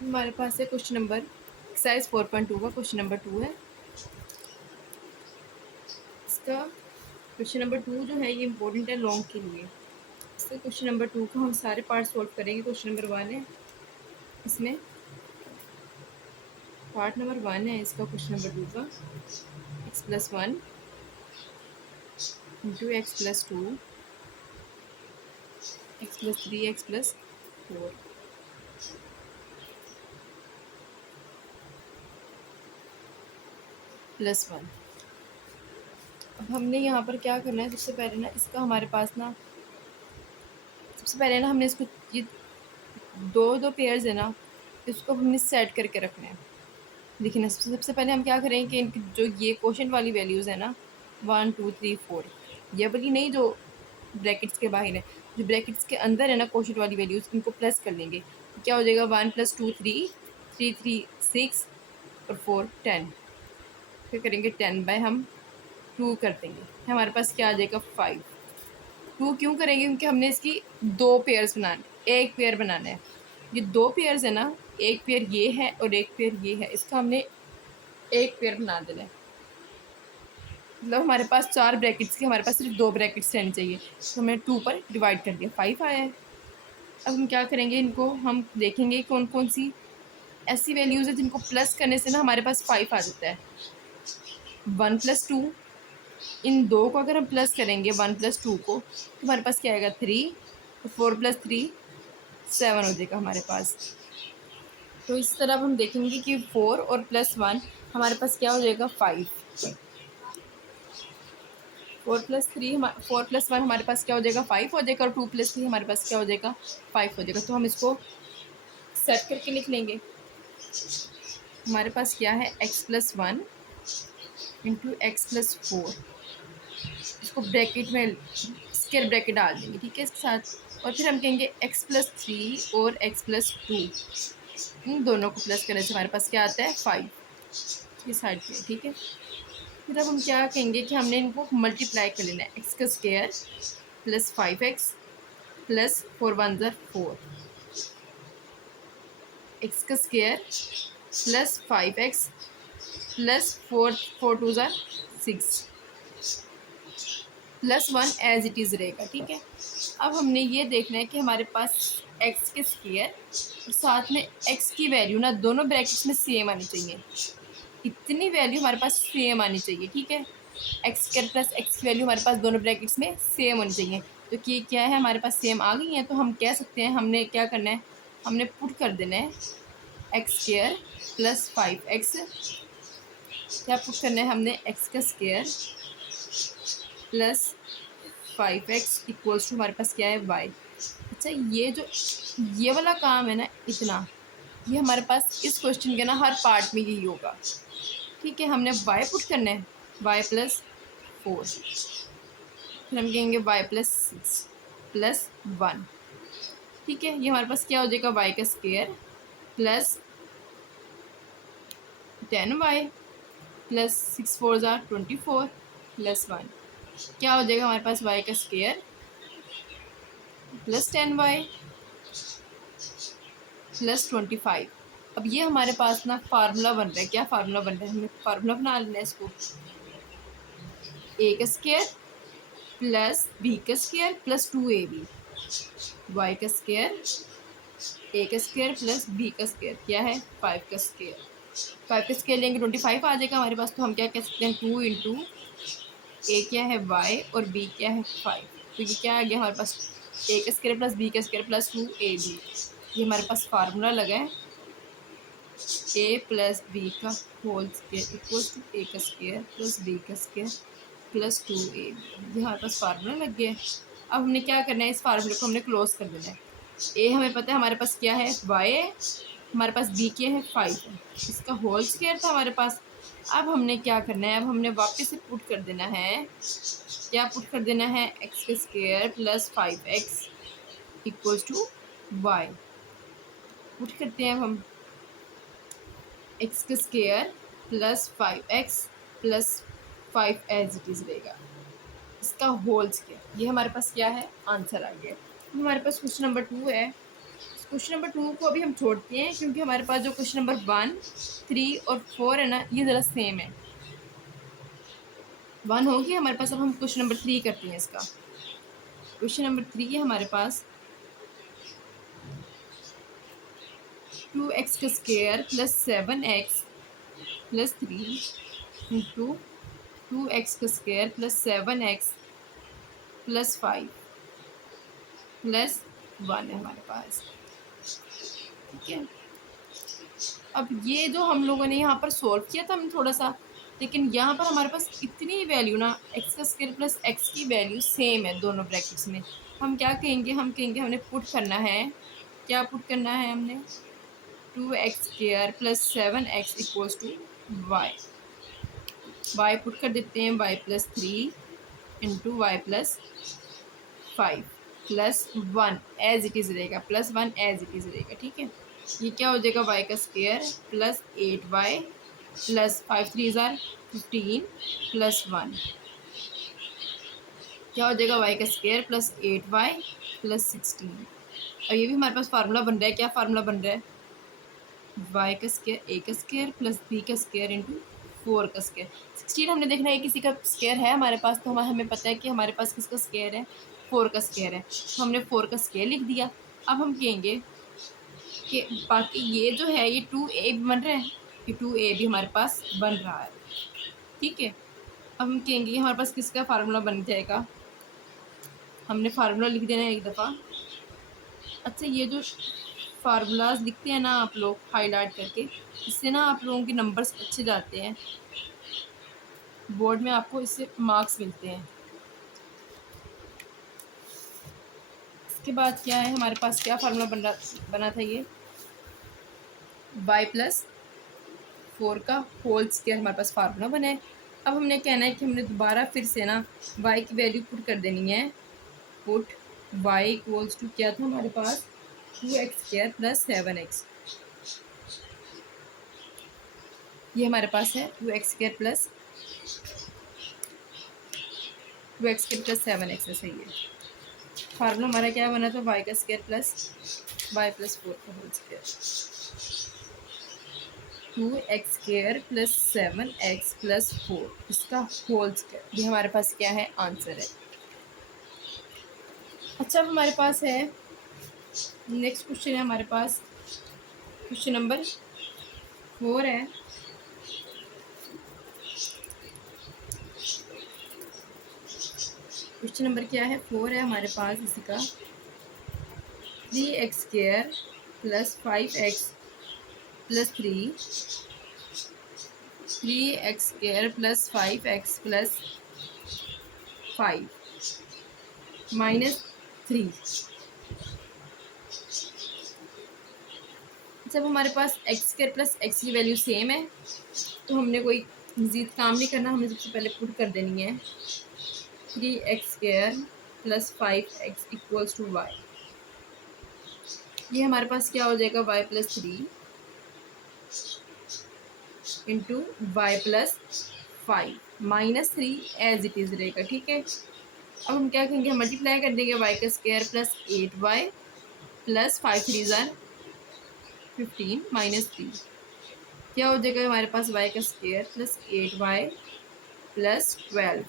हमारे पास है क्वेश्चन नंबर एक्सरसाइज 4.2 का क्वेश्चन नंबर 2 है। इसका क्वेश्चन नंबर 2 जो है ये इम्पोर्टेंट है लॉन्ग के लिए। इसका क्वेश्चन नंबर 2 का हम सारे पार्ट सॉल्व करेंगे। क्वेश्चन नंबर 1 है, इसमें पार्ट नंबर 1 है इसका क्वेश्चन नंबर 2 का। x+1 into x+2 x+3 x+4 +1। अब हमने यहाँ पर क्या करना है, सबसे पहले ना इसका हमारे पास ना हमने इसको ये दो पेयर्स है ना, इसको हमने सेट करके रखना है। देखिए ना, सबसे पहले हम क्या करेंगे कि इनकी जो ये क्वोशंट वाली वैल्यूज़ है ना 1 2 3 4, ये वाली नहीं जो ब्रैकेट्स के बाहर है, जो ब्रैकेट्स के अंदर है ना क्वोशंट वाली वैल्यूज़, इनको प्लस कर लेंगे। क्या हो जाएगा 1 + 2 3 3 3 6 और 4 10। फिर करेंगे 10 बाय हम 2 कर देंगे, हमारे पास क्या आ जाएगा 5। 2 क्यों करेंगे, क्योंकि हमने इसकी दो पेयर्स बनाने, एक पेयर बनाना है। ये दो पेयर्स है ना, एक पेयर ये है और एक पेयर ये है, इसका हमने एक पेयर बना देना है। मतलब हमारे पास 4 ब्रैकेट्स के हमारे पास सिर्फ 2 ब्रैकेट्स रहने चाहिए, तो हमने 2 पर डिवाइड कर दिया, 5 आया है। अब हम क्या करेंगे, इनको हम देखेंगे कौन कौन सी ऐसी वैल्यूज़ है जिनको प्लस करने से ना हमारे पास 5 आ जाता है। 1 + 2, इन दो को अगर हम प्लस करेंगे 1 + 2 को, तो हमारे पास क्या आएगा 3, तो 4 + 3 7 हो जाएगा हमारे पास। तो इस तरह हम देखेंगे कि 4 और +1 हमारे पास क्या हो जाएगा 5। 4 + 1 हमारे पास क्या हो जाएगा 5 हो जाएगा, और 2 + 3 हमारे पास क्या हो जाएगा 5 हो जाएगा। तो हम इसको सेट करके लिख लेंगे। हमारे पास क्या है x+1 इंटू x+4, इसको ब्रैकेट में स्क्वायर ब्रैकेट डाल देंगे, ठीक है, इसके साथ। और फिर हम कहेंगे x+3 और x+2, इन दोनों को प्लस करने से हमारे पास क्या आता है 5, ये साइड पे, ठीक है। फिर अब हम क्या कहेंगे कि हमने इनको मल्टीप्लाई कर लेना है, एक्स का स्क्वायर प्लस 5x प्लस 4 1 ज़ा 4, एक्स का स्क्वायर प्लस 5x प्लस 4 2 ज़ा 6 +1 एज इट इज़ रहेगा, ठीक है। अब हमने ये देखना है कि हमारे पास एक्स के स्क्वायर और साथ में एक्स की वैल्यू ना दोनों ब्रैकेट्स में सेम आनी चाहिए। इतनी वैल्यू हमारे पास सेम आनी चाहिए, ठीक है। एक्स स्क्वायर प्लस एक्स की वैल्यू हमारे पास दोनों ब्रैकेट्स में सेम होनी चाहिए। तो कि क्या है, हमारे पास सेम आ गई है, तो हम कह सकते हैं हमने क्या करना है, हमने पुट कर देना है एक्स स्क्वायर प्लस 5x, क्या पुट करना है हमने, एक्स का square plus 5x equals to हमारे पास क्या है y। अच्छा, ये वाला काम है ना, इतना ये हमारे पास इस क्वेश्चन के ना हर पार्ट में यही होगा, ठीक है। हमने y पुट करना है, y+4, फिर हम कहेंगे y+6+1, ठीक है। ये हमारे पास क्या हो जाएगा y का स्क्वायर प्लस 10y प्लस 6 4 ज़ा 24 प्लस 1, क्या हो जाएगा हमारे पास y का स्क्वायर प्लस 10y प्लस 25। अब ये हमारे पास ना फार्मूला बन रहा है, क्या फार्मूला बन रहा है, हमें फार्मूला बना लेना है इसको, a का स्क्वायर प्लस b का स्क्वायर प्लस 2ab, y का स्क्वायर a का स्क्वायर प्लस b का स्क्वायर क्या है 5 का स्क्वायर। 5 का स्क्वायर लेंगे 25 आ जाएगा हमारे पास। तो हम क्या कह सकते हैं 2 इंटू a क्या है y और b क्या है 5, तो ये क्या आ गया हमारे पास a का स्क्वायर प्लस b का स्क्वायर प्लस 2ab। ये हमारे पास फार्मूला लगा है a प्लस बी का whole square equals to a का स्क्वायर प्लस b का स्क्वायर प्लस 2ab। ये हमारे पास फार्मूला लग गया है। अब हमने क्या करना है, इस फार्मूले को हमने क्लोज कर देना है। a हमें पता है हमारे पास क्या है y है, हमारे पास b क्या है 5 है, इसका होल स्क्वायर था हमारे पास। अब हमने क्या करना है, अब हमने वापस से पुट कर देना है, क्या पुट कर देना है, x का square plus 5x equals to y। Put करते हैं अब हम एक्स का square plus 5x plus 5 as it is रहेगा, इसका होल स्क्वायर। ये हमारे पास क्या है, आंसर आ गया। हमारे पास क्वेश्चन नंबर 2 है। क्वेश्चन नंबर 2 को अभी हम छोड़ते हैं क्योंकि हमारे पास जो क्वेश्चन नंबर 1, 3 और 4 है ना, ये ज़रा सेम है। 1 होगी हमारे पास। अब हम क्वेश्चन नंबर 3 करते हैं इसका। क्वेश्चन नंबर 3 है हमारे पास 2x का square plus 7x plus 3 into 2x का square plus 7x plus 5 plus 1 है हमारे पास। ठीक है, अब ये जो हम लोगों ने यहाँ पर सॉल्व किया था हमने थोड़ा सा, लेकिन यहाँ पर हमारे पास इतनी वैल्यू ना, एक्स का स्क्वायर प्लस एक्स की वैल्यू सेम है दोनों ब्रैकेट्स में। हम क्या कहेंगे, हम कहेंगे हमने पुट करना है, क्या पुट करना है हमने, 2x square plus 7x equals to y put कर देते हैं, y plus 3 into y plus 5 plus 1 as it is रहेगा, प्लस 1 एज इट इज़ रहेगा। ठीक है, ये क्या हो जाएगा, y का स्क्वायर प्लस 8y प्लस 5 3 ज़ार 15 प्लस 1 क्या हो जाएगा, y का स्क्वायर प्लस 8y प्लस 16। और ये भी हमारे पास फार्मूला बन रहा है, क्या फार्मूला बन रहा है, y का स्क्वायर a का स्क्वायर प्लस b का स्क्वायर इंटू 4 का स्क्वायर। 16 हमने देखना है किसी का स्क्वायर है हमारे पास, तो हमें पता है कि हमारे पास किसका स्क्वायर है, 4 का स्क्वायर है, तो हमने 4 का स्क्वायर लिख दिया। अब हम कहेंगे कि बाकी ये जो है ये 2a बन रहा है, ये 2a भी हमारे पास बन रहा है। ठीक है, अब हम कहेंगे कि हमारे पास किसका फार्मूला बन जाएगा, हमने फार्मूला लिख देना है एक दफ़ा। अच्छा, ये जो फार्मूलाज लिखते हैं ना आप लोग हाईलाइट करके, इससे ना आप लोगों के नंबर्स अच्छे जाते हैं, बोर्ड में आपको इससे मार्क्स मिलते हैं। इसके बाद क्या है हमारे पास, क्या फार्मूला बना था, ये y प्लस 4 का होल स्क्वायर हमारे पास फार्मूला बना है। अब हमने कहना है कि हमने दोबारा फिर से ना y की वैल्यू पुट कर देनी है, पुट y इक्वल्स टू क्या था हमारे पास, 2x स्क्वायर प्लस 7x, ये हमारे पास है 2x स्क्वायर प्लस 7x, ऐसे ही है। फार्मूला हमारा क्या बना था, y का स्क्वायर प्लस y प्लस 4 का whole square, 2x square plus 7x plus 4 इसका होल स्क्वायर, ये हमारे पास क्या है, आंसर है। अच्छा, अब हमारे पास है नेक्स्ट क्वेश्चन है हमारे पास, क्वेश्चन नंबर 4 है। क्वेश्चन नंबर क्या है, 4 है हमारे पास, इसी का 3x square plus 5x plus 3x square plus 5x plus 5 minus 3। जब हमारे पास एक्स स्क्वायर प्लस एक्स की वैल्यू सेम है तो हमने कोई मज़ीद काम नहीं करना, हमें सबसे पहले पुट कर देनी है 3x square plus 5x equals to y. ये हमारे पास क्या हो जाएगा, y plus 3 into y plus 5 minus 3 as it is रहेगा। ठीक है, अब हम क्या करेंगे, मल्टीप्लाई कर देंगे y का स्क्वायर प्लस 8y प्लस 5 3 ज़ार 15 माइनस 3, क्या हो जाएगा हमारे पास, y का स्क्वायर प्लस 8y प्लस 12।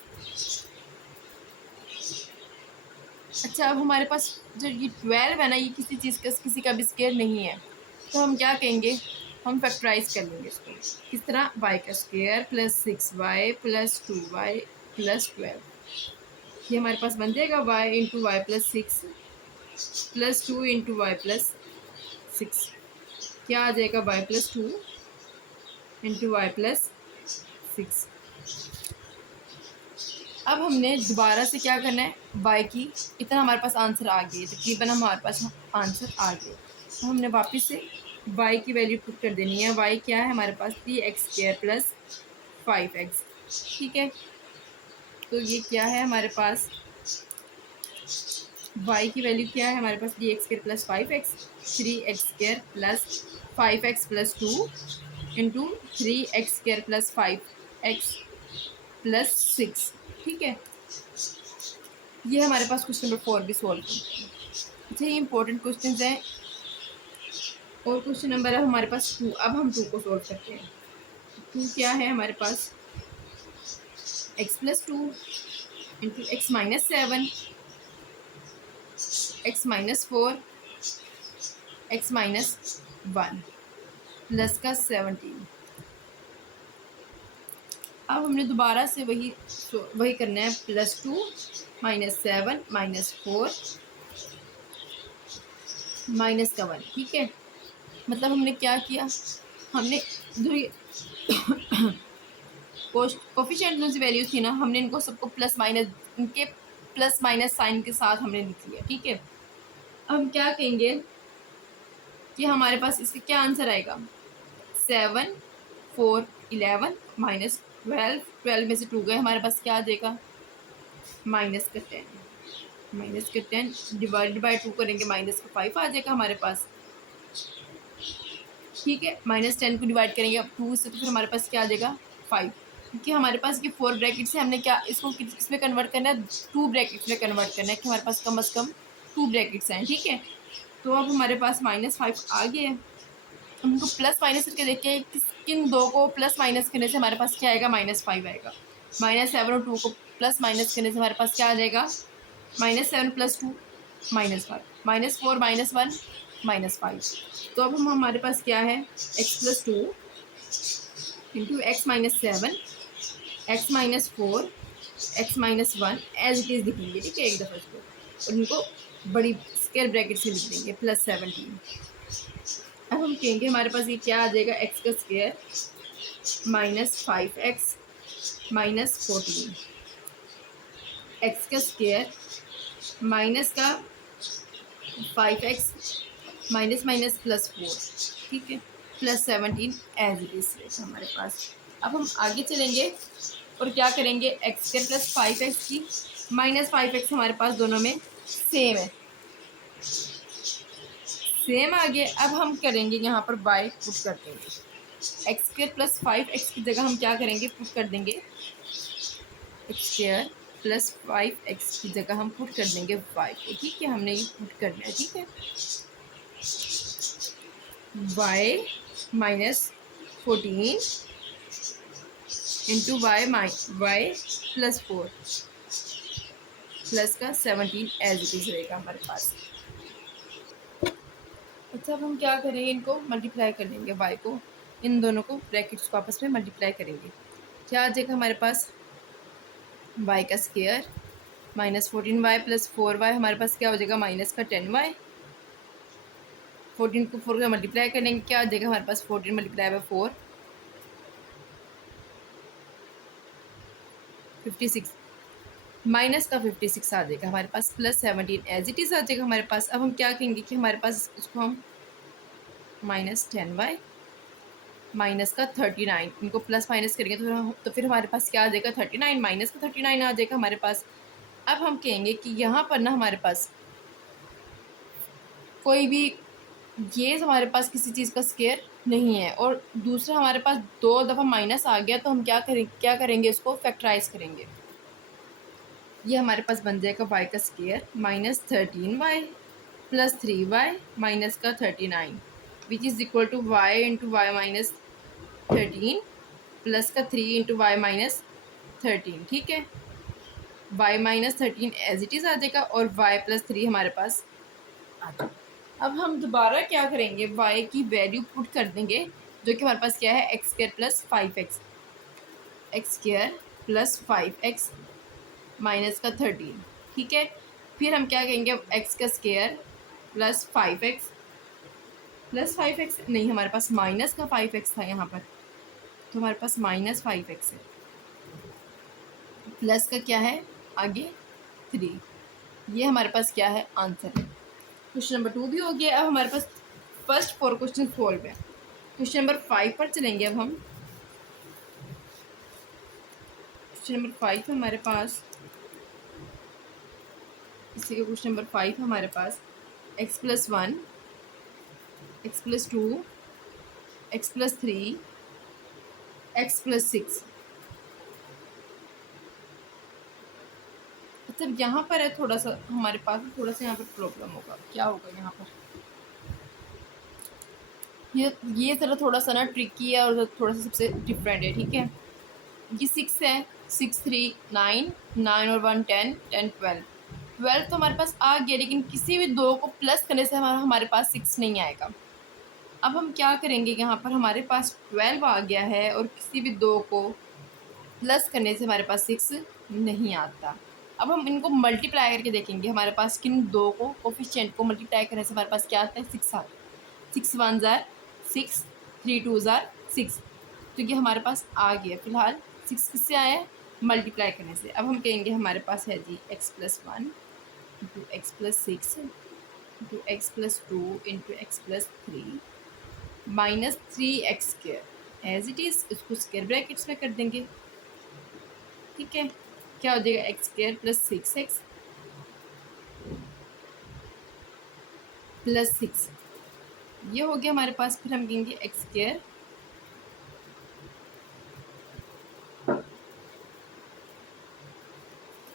अच्छा, अब हमारे पास जो ये 12 है ना, ये किसी चीज़ का किसी का भी स्क्वायर नहीं है, तो हम क्या कहेंगे, हम फैक्टराइज कर लेंगे इसको। किस तरह, y का square plus 6y plus 2y plus 12, ये हमारे पास बन जाएगा y into y plus 6 plus 2 into y plus 6, क्या आ जाएगा, y plus 2 into y plus 6। अब हमने दोबारा से क्या करना है, y की इतना हमारे पास आंसर आ गया, तकरीबन हमारे पास आंसर आ गया, तो हमने वापस से y की वैल्यू पुट कर देनी है। y क्या है हमारे पास, 3x स्क्वायर प्लस 5x। ठीक है, तो ये क्या है हमारे पास, y की वैल्यू क्या है हमारे पास, 3x square plus 5x, 3x square plus 5x plus 2 into 3x square plus 5x plus 6। ठीक है, ये हमारे पास क्वेश्चन नंबर 4 भी सॉल्व करते हैं। अच्छा, ये इंपॉर्टेंट क्वेश्चन हैं, और क्वेश्चन नंबर है हमारे पास 2। अब हम 2 को सोल्व करते हैं। 2 क्या है हमारे पास, x+2 into x-7 x-4 x-1 plus का 17। अब हमने दोबारा से वही करना है, +2 -7 -4 -1, ठीक है। मतलब हमने क्या किया, हमने जो कोफिशिएंट में वैल्यूज थी ना, हमने इनको सबको प्लस माइनस, इनके प्लस माइनस साइन के साथ हमने लिख लिया, ठीक है। अब हम क्या कहेंगे कि हमारे पास इसका क्या आंसर आएगा, 7 4 11 -12, 12 में से 2 गए, हमारे पास क्या आ जाएगा, -10, -10 डिवाइडेड बाई 2 करेंगे, -5 आ जाएगा हमारे पास, ठीक है। -10 को डिवाइड करेंगे अब 2 से, तो फिर हमारे पास क्या आ जाएगा 5, क्योंकि हमारे पास ये 4 ब्रैकेट से हमने क्या इसको किसमें कन्वर्ट करना है, 2 ब्रैकेट्स में कन्वर्ट करना है, कि हमारे पास कम से कम 2 ब्रैकेट्स हैं, ठीक है। तो अब हमारे पास -5 आ गया है। हम इनको प्लस माइनस करके देखते हैं किन दो को प्लस माइनस करने से हमारे पास क्या आएगा, -5 आएगा। -7 और 2 को प्लस माइनस करने से हमारे पास क्या आ जाएगा, -7 + 2 -5, -4 -1 -5। तो अब हमारे पास क्या है, x+2 into x-7 x-4 x-1 as it is लिखेंगे, ठीक है, एक दफ़ा इसको, और इनको बड़ी स्क्वायर ब्रैकेट से लिख देंगे, +17। अब हम कहेंगे हमारे पास ये क्या आ जाएगा, x का स्क्वायर -5x -14, x का स्क्वायर माइनस का 5x -+4, ठीक है, +17 एज इट इज रहेगा हमारे पास। अब हम आगे चलेंगे और क्या करेंगे, x² + 5x की -5x हमारे पास दोनों में सेम है, सेम आ गया। अब हम करेंगे यहाँ पर y पुट कर देंगे, x² + 5x की जगह हम क्या करेंगे, पुट कर देंगे x² + 5x की जगह हम पुट कर देंगे y को, ठीक है। हमने ये पुट करना है, ठीक है, y -14 इंटू y +4 प्लस का 17 एज इट इज रहेगा हमारे पास। अच्छा, अब हम क्या करेंगे, इनको मल्टीप्लाई कर देंगे, y को, इन दोनों को ब्रैकेट्स को आपस में मल्टीप्लाई करेंगे। क्या आ जाएगा हमारे पास, y का स्क्वायर -14y + 4y हमारे पास क्या हो जाएगा, -10y। 14 को 4 का मल्टीप्लाई करेंगे, क्या आ जाएगा हमारे पास, 14 × 4 56, माइनस का 56 आ जाएगा हमारे पास, +17 एज इट इज़ आ जाएगा हमारे पास। अब हम क्या कहेंगे कि हमारे पास इसको हम -10y माइनस का 39, इनको प्लस माइनस करेंगे तो फिर हमारे पास क्या आ जाएगा, 39 माइनस का 39 आ जाएगा हमारे पास। अब हम कहेंगे कि यहाँ पर ना हमारे पास कोई भी, ये हमारे पास किसी चीज़ का स्क्वायर नहीं है, और दूसरा हमारे पास 2 दफ़ा माइनस आ गया, तो हम क्या करेंगे, इसको फैक्टराइज करेंगे। ये हमारे पास बन जाएगा y का स्क्वायर -13y + 3y माइनस का 39, which is equal to y into y -13 plus का 3 इंटू वाई -13, ठीक है। y -13 एज इट इज़ आ जाएगा, और y + 3 हमारे पास आ जाएगा। अब हम दोबारा क्या करेंगे, y की वैल्यू पुट कर देंगे, जो कि हमारे पास क्या है, x² + 5x, x² + 5x minus का 13, ठीक है। फिर हम क्या कहेंगे, अब x का स्क्वायर +5x नहीं, हमारे पास माइनस का 5x था यहाँ पर, तो हमारे पास -5x है, प्लस का क्या है आगे 3, ये हमारे पास क्या है, आंसर है। क्वेश्चन नंबर 2 भी हो गया। अब हमारे पास फर्स्ट 4 क्वेश्चन सॉल्व है। क्वेश्चन नंबर 5 पर चलेंगे अब हम। क्वेश्चन नंबर 5 हमारे पास, इसी का क्वेश्चन नंबर 5 हमारे पास x+1 x+2 x+3 x+6। मतलब यहाँ पर है थोड़ा सा हमारे पास, थोड़ा सा यहाँ पर प्रॉब्लम होगा, क्या होगा यहाँ पर, ये ज़रा थोड़ा सा ना ट्रिकी है और थोड़ा सा सबसे डिफरेंट है, ठीक है। ये 6 है, 6 3 9, 9 और 1 10, 10 12, 12 तो हमारे पास आ गया, लेकिन किसी भी दो को प्लस करने से हमारे पास 6 नहीं आएगा। अब हम क्या करेंगे, यहाँ पर हमारे पास 12 आ गया है और किसी भी दो को प्लस करने से हमारे पास 6 नहीं आता। अब हम इनको मल्टीप्लाई करके देखेंगे, हमारे पास किन दो को कोफिशिएंट को मल्टीप्लाई करने से हमारे पास क्या आता है, 6 आता है। 6 1 ज़ार 6, 3 2 ज़ार 6, तो ये हमारे पास आ गया। फिलहाल 6 किससे आया है, मल्टीप्लाई करने से। अब हम कहेंगे हमारे पास है जी x plus 1 into x plus 6 into x plus 2 into x plus 3 minus 3x square as it is, इसको स्क्र ब्रैकेट्स में कर देंगे, ठीक है। क्या हो जाएगा, x square plus 6x plus 6, ये हो गया हमारे पास। फिर हम कहेंगे एक्स स्क्र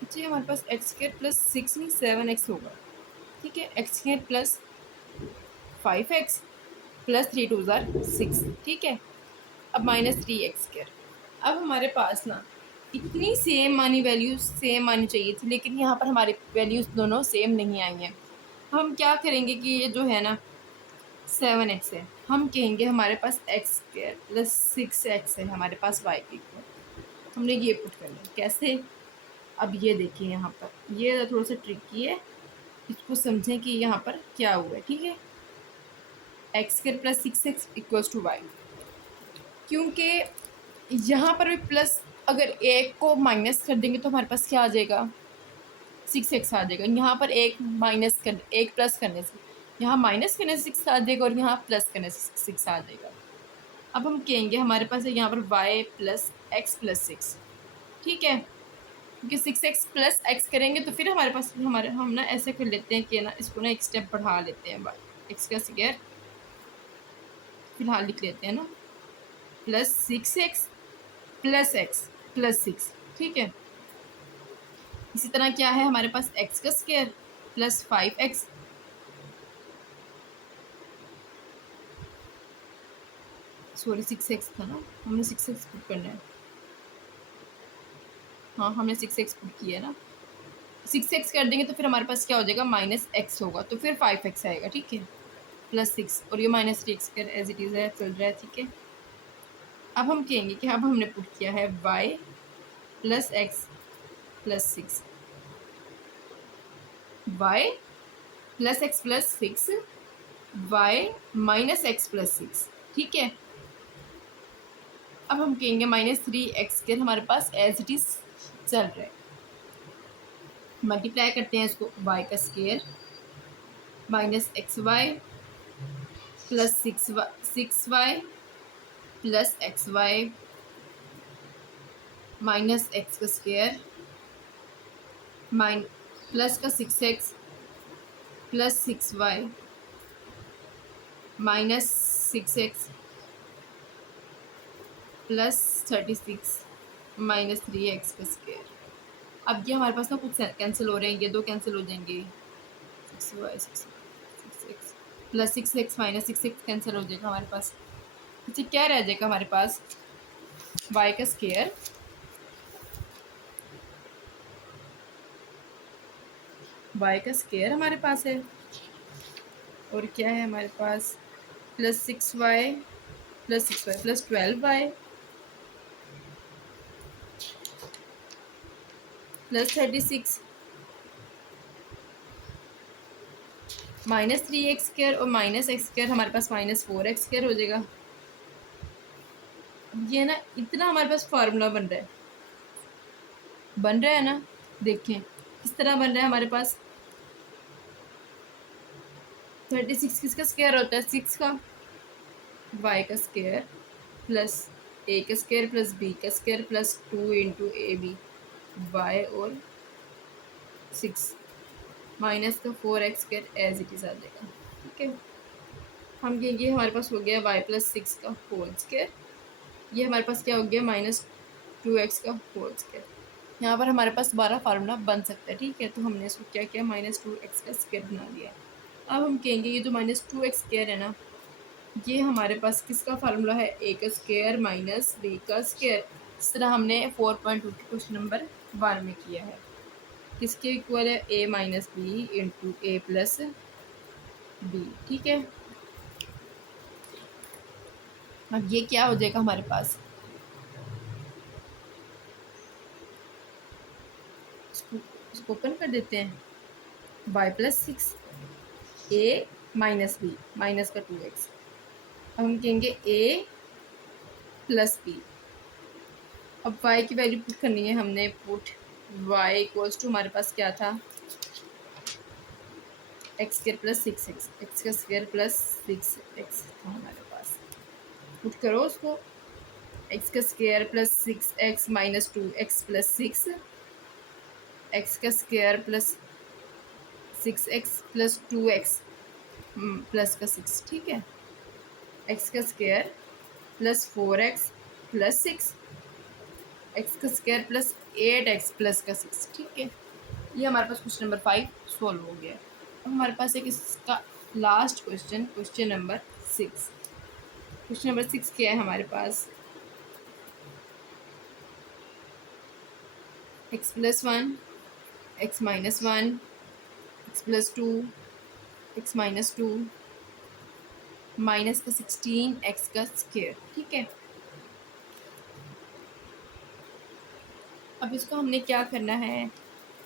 अच्छा, हमारे पास एक्स स्क्र प्लस 6 नहीं 7x होगा, ठीक है। X square plus 5x plus 3 2 ज़ार 6, ठीक है। अब माइनस 3x स्क्र। अब हमारे पास ना इतनी सेम मानी वैल्यूज सेम आनी चाहिए थी, लेकिन यहाँ पर हमारी वैल्यूज दोनों सेम नहीं आई हैं। हम क्या करेंगे कि ये जो है ना 7x है, हम कहेंगे हमारे पास एक्स स्क्र प्लस 6x है हमारे पास y के इक्वल, हमने ये पुट कर लिया। कैसे, अब ये देखिए यहाँ पर ये थोड़ा सा ट्रिकी है, इसको समझें कि यहाँ पर क्या हुआ है, ठीक है। X square plus 6x equals to y, क्योंकि यहाँ पर भी प्लस, अगर एक को माइनस कर देंगे तो हमारे पास क्या आ जाएगा, 6x आ जाएगा। यहाँ पर एक प्लस करने से, यहाँ माइनस करने से 6 आ जाएगा और यहाँ प्लस करने से 6 आ जाएगा। अब हम कहेंगे हमारे पास है यहाँ पर y प्लस एक्स प्लस 6, ठीक है। क्योंकि 6x प्लस एक्स करेंगे तो फिर हमारे पास हम ना ऐसे कर लेते हैं कि ना इसको ना एक स्टेप बढ़ा लेते हैं, एक्स का स्क्वायर फिलहाल लिख लेते हैं ना, plus 6x plus x plus 6, ठीक है। इसी तरह क्या है हमारे पास एक्स का square plus 5x, sorry 6x था ना, हमने 6x पुट करना है, हाँ हमने 6x पुट किया है ना। 6x कर देंगे तो फिर हमारे पास क्या हो जाएगा, माइनस एक्स होगा, तो फिर 5x आएगा, ठीक है, प्लस 6, और ये माइनस 3x कर एज इट इज़ है, चल रहा है, ठीक है। अब हम कहेंगे कि अब हमने पुट किया है y plus x plus 6, y plus x plus 6, y minus x plus 6, ठीक है। अब हम कहेंगे -3x स्क्वायर हमारे पास एज इट इज़ चल रहा है, मल्टीप्लाई करते हैं इसको, y का square minus x y plus 6y plus x y minus x का स्क्वायर प्लस का 6x plus 6y minus 6x plus 36 minus 3x का स्क्वायर। अब ये हमारे पास ना कुछ कैंसिल हो रहे हैं, ये दो कैंसिल हो जाएंगे, 6y 6x plus 6x minus 6x cancel हो जाएगा हमारे पास। अच्छा क्या रह जाएगा हमारे पास, y का स्क्वायर हमारे पास है, और क्या है हमारे पास, plus 6y plus 12y plus 36 minus 3x square और माइनस एक्स स्क्वायर हमारे पास माइनस 4x स्क्वायर हो जाएगा। ये ना इतना हमारे पास फार्मूला बन रहा है ना, देखें किस तरह बन रहा है हमारे पास। 36 किसका स्क्वायर होता है, 6 का, y का स्क्वायर प्लस a का स्क्वायर प्लस b का square plus 2 into a b y और 6 माइनस का 4x square as it is आ जाएगा, ठीक है। हम कहेंगे हमारे पास हो गया y प्लस 6 का होल स्क्वायर, ये हमारे पास क्या हो गया माइनस 2x का होल स्क्वायर। यहाँ पर हमारे पास 12 फार्मूला बन सकता है, ठीक है। तो हमने इसको क्या किया, -2x का स्क्वायर बना दिया। अब हम कहेंगे ये जो -2x स्क्वायर है ना, ये हमारे पास किसका फार्मूला है, ए का स्क्वायर माइनस बी का स्क्वायर। इस तरह हमने 4.2 के क्वेश्चन नंबर 1 में किया है। किसके इक्वल है, ए minus B into a plus B. ठीक है, अब ये क्या हो जाएगा हमारे पास, इसको ओपन कर देते हैं, वाई प्लस 6 ए माइनस बी माइनस का 2x। अब हम कहेंगे ए प्लस बी। अब y की वैल्यू पुट करनी है हमने, पुट y इक्वल्स टू हमारे पास क्या था, x square plus 6x, x का स्क्वायर प्लस 6x था हमारे पास। पुट करो उसको, एक्स का square plus 6x minus 2x plus 6, x का square plus 6x plus 2x plus का 6। ठीक है, एक्स का square plus 4x plus 6, x का स्क्वायर प्लस 8x प्लस का 6। ठीक है, ये हमारे पास क्वेश्चन नंबर 5 सॉल्व हो गया। अब हमारे पास एक इसका last question, question number 6। Question number 6 क्या है हमारे पास, x plus 1 x minus 1 x plus 2 x minus 2 minus का 16 एक्स का स्क्वायर। ठीक है, अब इसको हमने क्या करना है,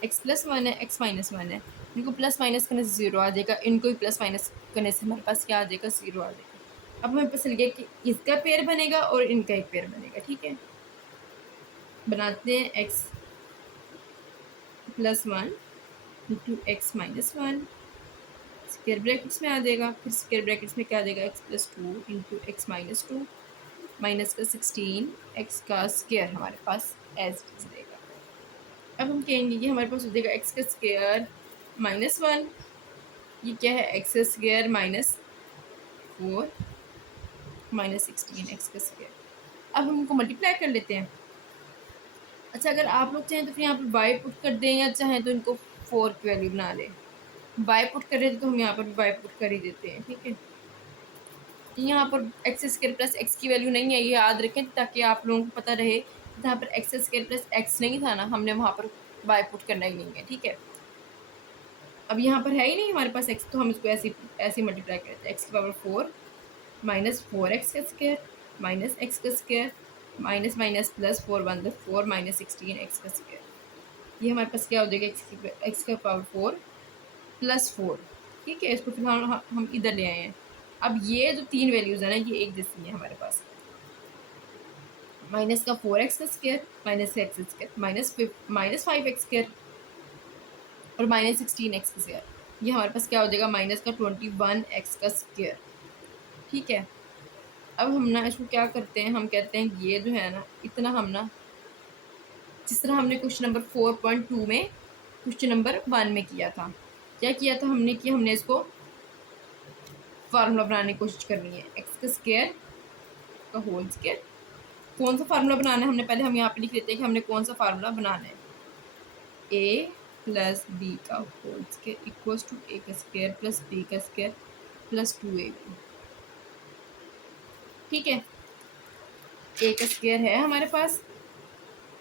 एक्स प्लस 1 है एक्स माइनस 1 है, इनको प्लस माइनस करने से 0 आ जाएगा, इनको भी प्लस माइनस करने से हमारे पास क्या आ जाएगा, 0 आ जाएगा। अब हमें पता चल गया कि इसका पेयर बनेगा और इनका एक पेयर बनेगा। ठीक है, बनाते हैं x plus 1 into x minus 1, square brackets में आ जाएगा, फिर स्क्वायर ब्रैकेट्स में क्या आ जाएगा, x plus 2 into x minus 2 minus का 16 एक्स का स्क्वायर हमारे पास एज इट इज रहेगा। अब हम कहेंगे कि हमारे पास हो जाएगा एक्स का स्क्वायर माइनस 1, ये क्या है, एक्स का स्क्वायर माइनस 4 माइनस 16 एक्स का स्क्वायर। अब हम इनको मल्टीप्लाई कर लेते हैं। अच्छा, अगर आप लोग चाहें तो फिर यहाँ पर वाई पुट कर दें, या चाहें तो इनको 4 की वैल्यू बना लें। वाई पुट कर रहे थे तो हम यहाँ पर भी वाई पुट कर ही देते हैं। ठीक है, यहाँ पर एक्स स्क्वायर प्लस एक्स की वैल्यू नहीं है, ये याद रखें ताकि आप लोगों को पता रहे, जहाँ पर एक्स स्क्वायर प्लस एक्स नहीं था ना, हमने वहाँ पर वाई पुट करना ही नहीं है। ठीक है, अब यहाँ पर है ही नहीं हमारे पास एक्स, तो हम इसको ऐसे ऐसे मल्टीप्लाई करते हैं, एक्स की पावर 4 माइनस 4x का स्क्वायर माइनस एक्स का square minus minus plus 4 1 4 minus 16 x का स्क्वायर। ये हमारे पास क्या हो जाएगा, एक्स का पावर 4 प्लस 4। ठीक है, इसको फिलहाल हम इधर ले आए हैं। अब ये जो तीन वैल्यूज़ है ना, ये एक जैसी है हमारे पास, माइनस का 4x का square minus x square minus 5x square और माइनस 16x का स्क्वायर। ये हमारे पास क्या हो जाएगा, माइनस का 21x का स्क्वायर। ठीक है, अब हम ना इसको क्या करते हैं, हम कहते हैं ये जो है ना, इतना हम ना, जिस तरह हमने क्वेश्चन नंबर 4.2 में क्वेश्चन नंबर 1 में किया था, क्या किया था हमने, कि हमने इसको फार्मूला बनाने की कोशिश करनी है, एक्स का स्क्वायर का होल स्क्वायर। कौन सा फार्मूला बनाना है हमने, पहले हम यहाँ पे लिख लेते हैं कि हमने कौन सा फार्मूला बनाना है, ए प्लस बी का होल स्क्वायर इक्वल्स टू ए का स्क्वायर प्लस बी का स्क्वायर प्लस 2ab। ठीक है, ए का स्क्वायर है हमारे पास,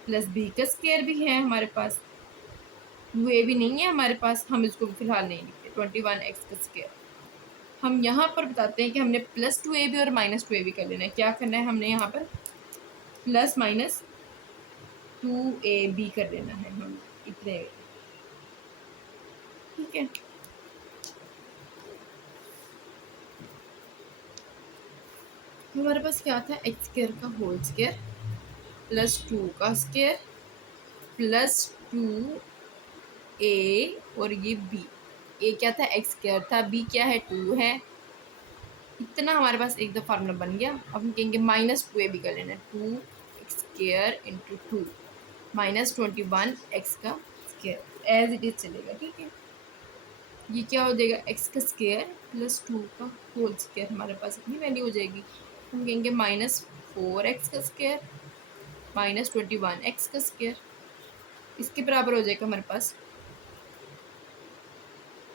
प्लस बी का स्क्वायर भी है हमारे पास, 2ab नहीं है हमारे पास, हम इसको फिलहाल नहीं लिखते, 21x का स्क्वायर। हम यहाँ पर बताते हैं कि हमने प्लस 2ab और माइनस 2ab कर लेना है। क्या करना है हमने यहाँ पर, प्लस माइनस 2ab कर लेना है हम इतने। ठीक है, हमारे पास क्या था, एक्स स्क्वायर का होल स्क्वायर प्लस 2 का स्क्वायर प्लस 2a और ये b। ए क्या था, एक्स स्क्वायर था, बी क्या है, 2 है। इतना हमारे पास एक दफ़ा फार्मूला बन गया। अब हम कहेंगे माइनस 2ab कर लेना है, 2x square into 2 minus 21x का स्क्वायर एज इट इज चलेगा। ठीक है, ये क्या हो जाएगा, एक्स का स्क्वायर प्लस 2 का होल स्क्वायर, हमारे पास अपनी वैल्यू हो जाएगी। हम कहेंगे माइनस 4x का स्क्वायर माइनस 21x का स्क्वायर, इसके बराबर हो जाएगा हमारे पास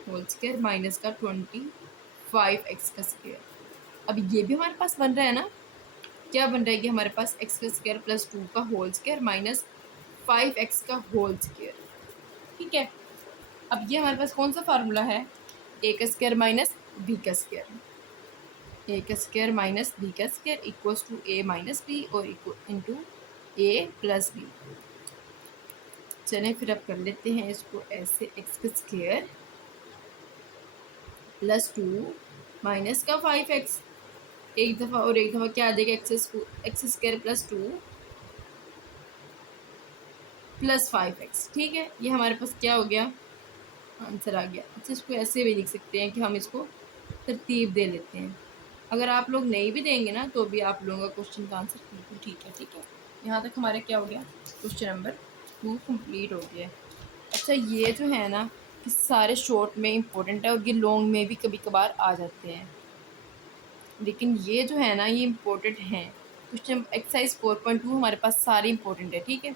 होल स्क्वायर माइनस का 25x का स्क्वायर। अब ये भी हमारे पास बन रहा है ना, क्या बन रहा है कि हमारे पास एक्स का स्क्वायर प्लस 2 का होल स्क्वायर माइनस 5x का होल स्क्वायर। ठीक है, अब ये हमारे पास कौन सा फार्मूला है, ए का स्क्वायर माइनस बी का स्क्वायर। ए का स्क्वायर माइनस बी का square equals to a minus b और equal into a plus b. चलें फिर अब कर लेते हैं इसको ऐसे, एक्स का स्क्वायर प्लस 2 माइनस का 5x, एक दफ़ा और एक दफ़ा क्या आ जाएगा, x square plus 2 plus 5x। ठीक है, ये हमारे पास क्या हो गया, आंसर आ गया। अच्छा, इसको ऐसे भी लिख सकते हैं कि हम इसको तरतीब दे लेते हैं। अगर आप लोग नहीं भी देंगे ना तो भी आप लोगों का क्वेश्चन का आंसर बिल्कुल ठीक है। ठीक है, यहाँ तक हमारे क्या हो गया, क्वेश्चन नंबर 2 कंप्लीट हो गया। अच्छा, ये जो है ना कि सारे शॉर्ट में इम्पोर्टेंट है और ये लॉन्ग में भी कभी कभार आ जाते हैं, लेकिन ये जो है ना ये इम्पोर्टेंट हैं। क्वेश्चन एक्सरसाइज 4.2 हमारे पास सारे इम्पोर्टेंट है। ठीक है,